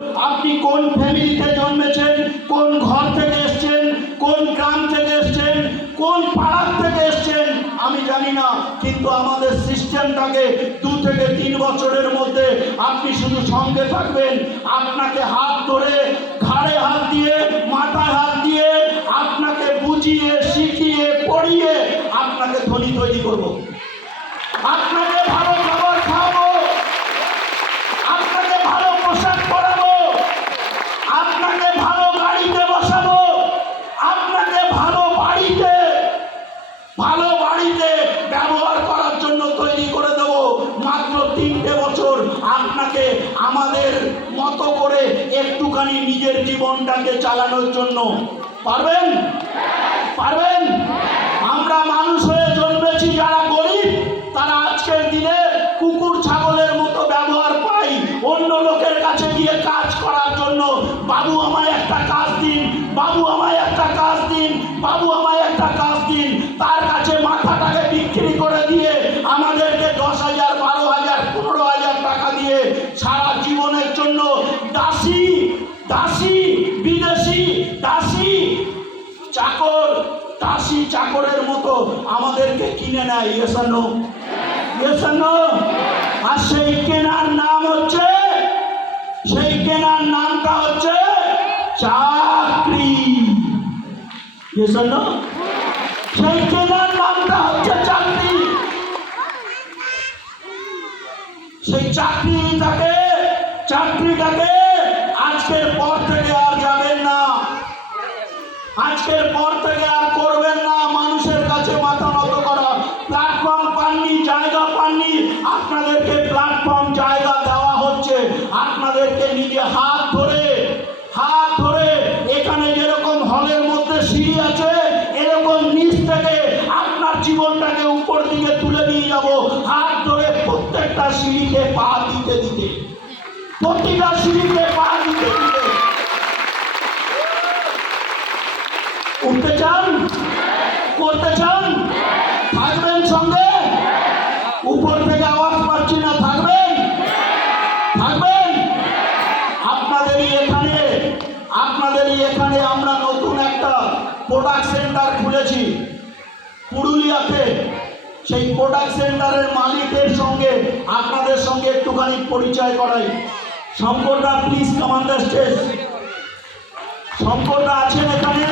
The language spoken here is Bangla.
আপনি কোন ফ্যামিলিতে জন্মেছেন, কোন ঘর থেকে এসেছেন, কোন গ্রাম থেকে এসেছেন, কোন পাড়ার থেকে এসেছেন আমি জানি না, কিন্তু আমাদের সিস্টেমটাকে 2 থেকে 3 বছরের মধ্যে আপনি শুধু সঙ্গে থাকবেন, আপনাকে হাত ধরে ঘাড়ে হাত দিয়ে মাথায় হাত দিয়ে আপনাকে বুঝিয়ে শিখিয়ে পড়িয়ে আপনাকে ধনী তৈরি করব, আপনাকে ভালো খাবার খাওয়াবো, আপনাকে ভালো পোশাক পরাবো, আপনাকে ভালো গাড়িতে বসাবো, আপনাকে ভালো বাড়িতে ব্যবহার করার জন্য তৈরি করে দেব। মাত্র 3টে বছর আপনাকে আমাদের মতো করে একটুখানি নিজের জীবনটাকে চালানোর জন্য পারবেন? পারবেন? আমরা মানুষ হয়ে জন্মেছি যারা গরিব, তারা আজকের দিনে কুকুর ছাগলের মতো ব্যবহার পাই অন্য লোকের কাছে গিয়ে কাজ করার জন্য। বাবু আমায় একটা কাজ দিন, বাবু আমায় একটা কাজ দিন, বাবু আমায় একটা কাজ দিন। তার কাছে মাথাটাকে বিক্রি করে দিয়ে আমাদেরকে 10,000, 12,000, 15,000 টাকা দিয়ে সারা জীবনের জন্য দাসী দাসী বিদেশি দাসী চাকর দাসী চাকরের মতো আমাদেরকে কিনে নেয়। ইয়েস আর নো? ইয়েস আর নো? আর সেই কেনার নাম হচ্ছে, সেই কেনার নামটা হচ্ছে চাকরি। ইয়েস আর নো? সেই কেনার নামটা হচ্ছে চাকরি। সেই চাকরিটাকে আজকের পর থেকে আর যাবেন না, আজকের পর থেকে আর করবেন না মানুষের কাছে মাথা নত করা। প্ল্যাটফর্ম পাননি, জায়গা পাননি, আপনাদেরকে প্ল্যাটফর্ম জায়গা দেওয়া হচ্ছে। আপনাদেরকে নিজে হাত ধরে এখানে যেরকম হলের মধ্যে সিঁড়ি আছে, এরকম নিচ থেকে আপনার জীবনটাকে উপর দিকে তুলে নিয়ে যাব। হাত ধরে প্রত্যেকটা সিঁড়িতে পা দিতে দিতে, প্রতিটা সিঁড়িতে পা দিতে দিতে উঠতে চান, করতে চান, থাকবেন সঙ্গে? উপর থেকে আওয়াজ পাচ্ছি না, থাকবেন? থাকবেন? আপনাদেরই এখানে আমরা নতুন একটা প্রোডাক্ট সেন্টার খুলেছি পুরুলিয়াতে। সেই প্রোডাক্ট সেন্টারের মালিকের সঙ্গে আপনাদের সঙ্গে একটুখানি পরিচয় করাই। শঙ্করদা, প্লিজ কমান্ডার স্টেজ। শঙ্করদা আছেন এখানে?